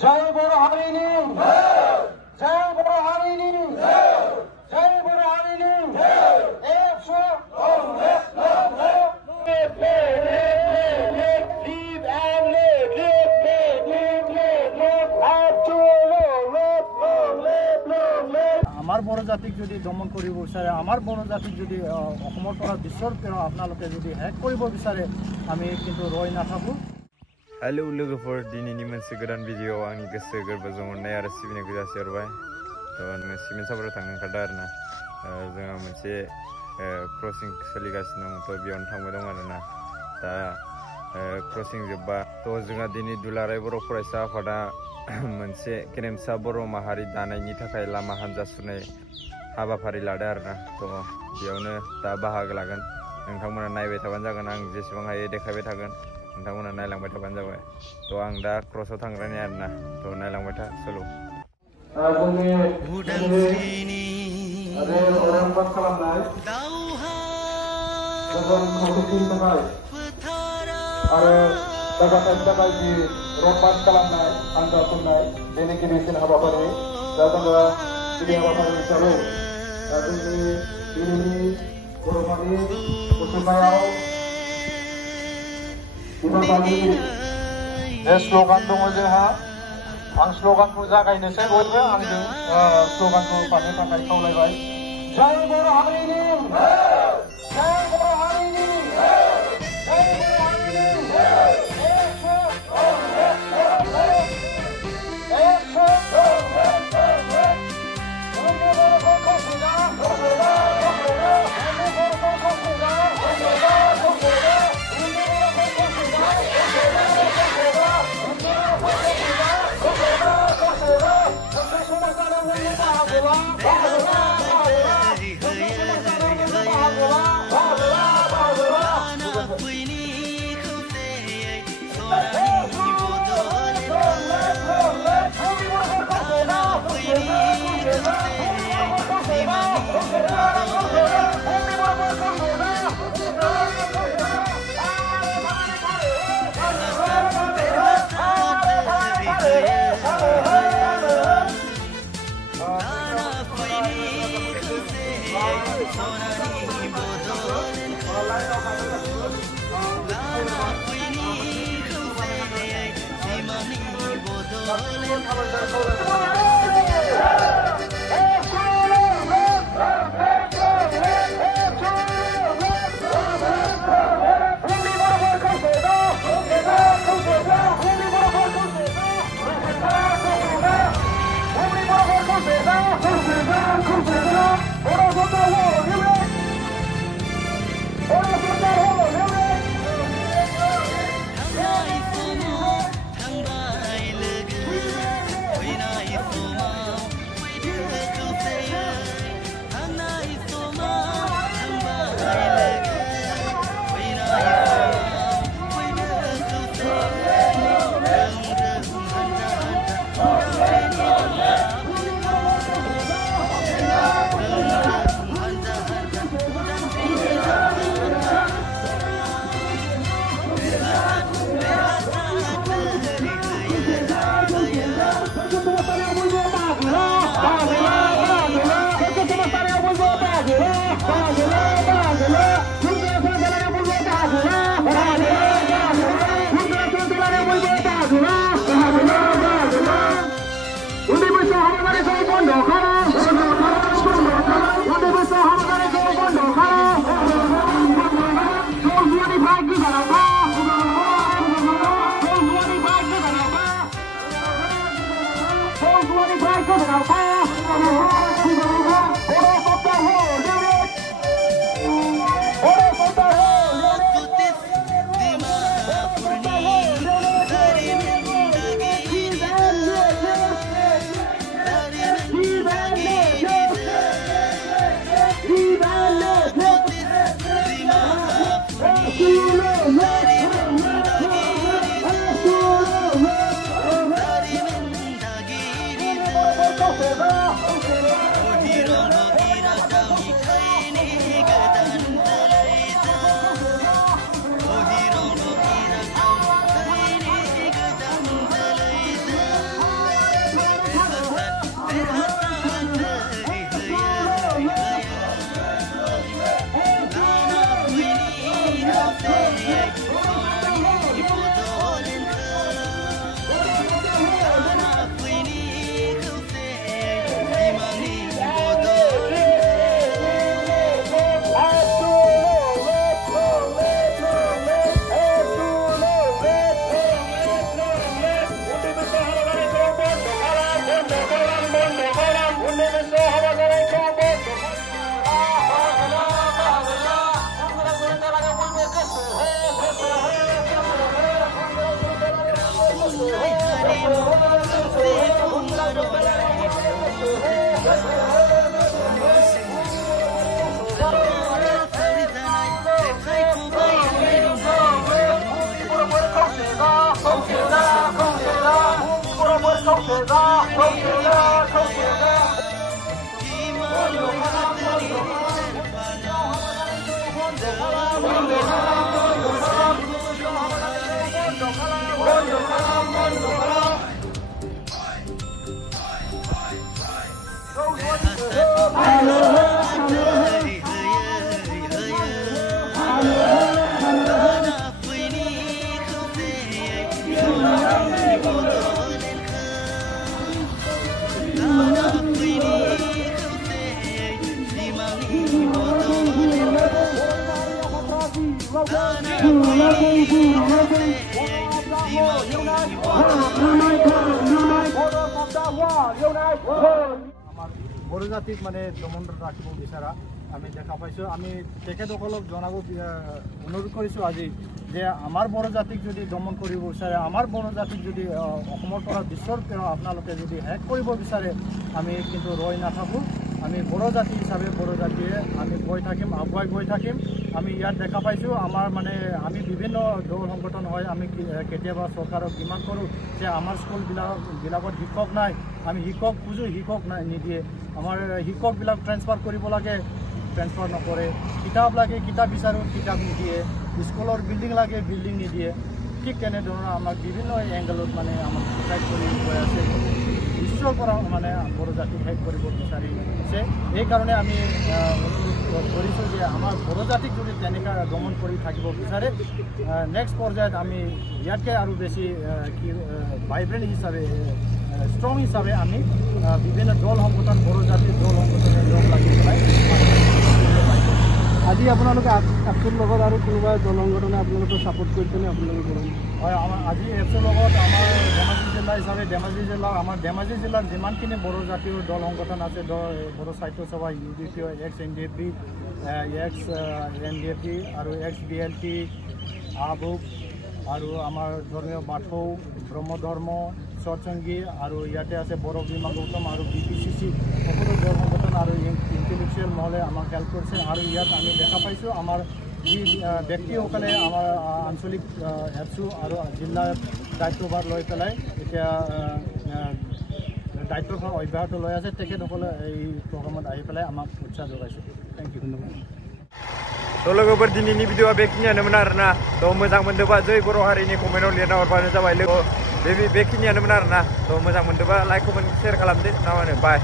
जय बर हारिनि जय बर हारिनि जय बर हारिनि আমাৰ বড় জাতিক যদি দমন কৰিব বিচাৰে আমাৰ বড় জাতিক যদি অসমৰ পৰা বিশ্বৰ পৰা আপোনালোকে যদি হেক কৰিব বিচাৰে আমি কিন্তু ৰৈ নাথাকো। हेलो लोगोफोर दिनैनि मोनसे गोदान भिडिअ आंनि गोसो गोरबोजों अननाय आरो सिबिनायखौ जासिहरबाय। थ' सिमेन्ट सापराव थांनो ओंखारदों आरोना जोंहा मोनसे क्रसिं सोलिगासिनो दं थ' बेयावनो थांबाय दं आरोना दा क्रसिं जोब्बा थ' जोंहा दिनै दुलाराय बर' फरायसा आफादा मोनसे गेरेमसा बर' माहारि दानायनि थाखाय लामा हान्जा सुनाय हाबाफारि लादों आरोना थ' बेयावनो दा बाहागो लागोन। नोंथांमोना नायबाय थाबानो जागोन आं जेसेबां हायो देखायबाय थागोन नोंथांमोना नायलांबाय थाबानो जाबाय। थ' आं दा क्रसआव थांग्रानि आरोना थ' नायलांबाय था सल' आरो जायगाफोरनि थाखाय जि रड पास खालामनाय हान्जा खुंनाय बेनि गिबिसिन हाबाफारि दा जोङो गिबि हाबाफारि हिसाबै जोंनि दिनैनि बर'फोरनि उसुंआव जे स्ल'गान दङ जोंहा आं स्ल'गानखौ जागायनोसै बयबो आंजों स्ल'गानखौ पानो थाखाय खावलायबाय। जय बर' हारिनि जय बर' हारिनि বড়ো জাতিক মানে দমন রাখিব বিচাৰা আমি দেখা পাইছোঁ। আমি তেখেতসকলক জনাব অনুৰোধ কৰিছোঁ আজি যে আমাৰ বড়ো জাতিক যদি দমন কৰিব বিচাৰে, আমাৰ বড়ো জাতিক যদি অসমৰ পৰা বিশ্বৰ আপোনালোকে যদি শেষ কৰিব বিচাৰে, আমি কিন্তু ৰৈ নাথাকোঁ। আমি বড়ো জাতি হিচাপে বড়ো জাতিয়ে আমি গৈ থাকিম, আগুৱাই গৈ থাকিম। আমি ইয়াত দেখা পাইছোঁ আমাৰ মানে আমি বিভিন্ন দল সংগঠন হয়, আমি কেতিয়াবা চৰকাৰক ডিমাণ্ড কৰোঁ যে আমাৰ স্কুলবিলাকত শিক্ষক নাই, আমি শিক্ষক খোজোঁ, শিক্ষক নিদিয়ে। আমাৰ শিক্ষকবিলাক ট্ৰেন্সফাৰ কৰিব লাগে, ট্ৰেন্সফাৰ নকৰে। কিতাপ লাগে, কিতাপ বিচাৰোঁ, কিতাপ নিদিয়ে। স্কুলৰ বিল্ডিং লাগে, বিল্ডিং নিদিয়ে। ঠিক তেনেধৰণৰ আমাক বিভিন্ন এংগলত মানে আমাক প্ৰচাৰ কৰি গৈ আছে। বিশ্বৰ পৰা মানে বড়ো জাতিক শেষ কৰিব বিচাৰিছে। সেইকাৰণে আমি অনুৰোধ কৰিছোঁ যে আমাৰ বড়ো জাতিক যদি তেনেকৈ দমন কৰি থাকিব বিচাৰে, নেক্সট পৰ্যায়ত আমি ইয়াতকৈ আৰু বেছি ভাইব্ৰেণ্ট হিচাপে, ষ্ট্ৰং হিচাপে আমি বিভিন্ন দল সংগঠন, বড়ো জাতিৰ দল সংগঠনে লগ লাগি পেলাই আজি আপোনালোকে এপছৰ লগত আৰু কোনোবা দল সংগঠনে আপোনালোকক ছাপোৰ্ট কৰিছেনে? আপোনালোকে হয়, আজি এপছৰ লগত আমাৰ ধেমাজি জিলা হিচাপে ধেমাজি জিলাৰ যিমানখিনি বড়ো জাতীয় দল সংগঠন আছে, বড়ো সাহিত্য সভা, UDP, x NDFB, x NDFB আৰু এক্স BLP, আবুক আৰু আমাৰ ধৰ্মীয় বাথৌ, ব্ৰহ্মধৰ্ম, সৎসংগী আৰু ইয়াতে আছে বড়ো বিমা গৌতম আৰু BPCC, সকলো দল সংগঠন আৰু ইণ্টেলেকচুৱেল মহলে আমাক হেল্প কৰিছে। আৰু ইয়াত আমি দেখা পাইছোঁ আমাৰ যি ব্যক্তিসকলে আমাৰ আঞ্চলিক এপছু আৰু জিলাৰ দায়িত্বভাৰ লৈ পেলাই এতিয়া দায়িত্বভাৰ অব্যাহত লৈ আছে, তেখেতসকলে এই প্ৰগ্ৰামত আহি পেলাই আমাক উৎসাহ যোগাইছে। থেংক ইউ, ধন্যবাদ। थ' लोगोफोर दिनैनि भिडिअआ बेखिनियानोमोन आरोना। थ' मोजां मोनदोंबा जै बर' हारिनि कमेन्टआव लिरना हरबानो जाबाय लोगो। बेखिनियानोमोन आरोना। थ' मोजां मोनदोंबा लाइक कमेन्ट शेयार खालामदो ना मा होनो? बाय।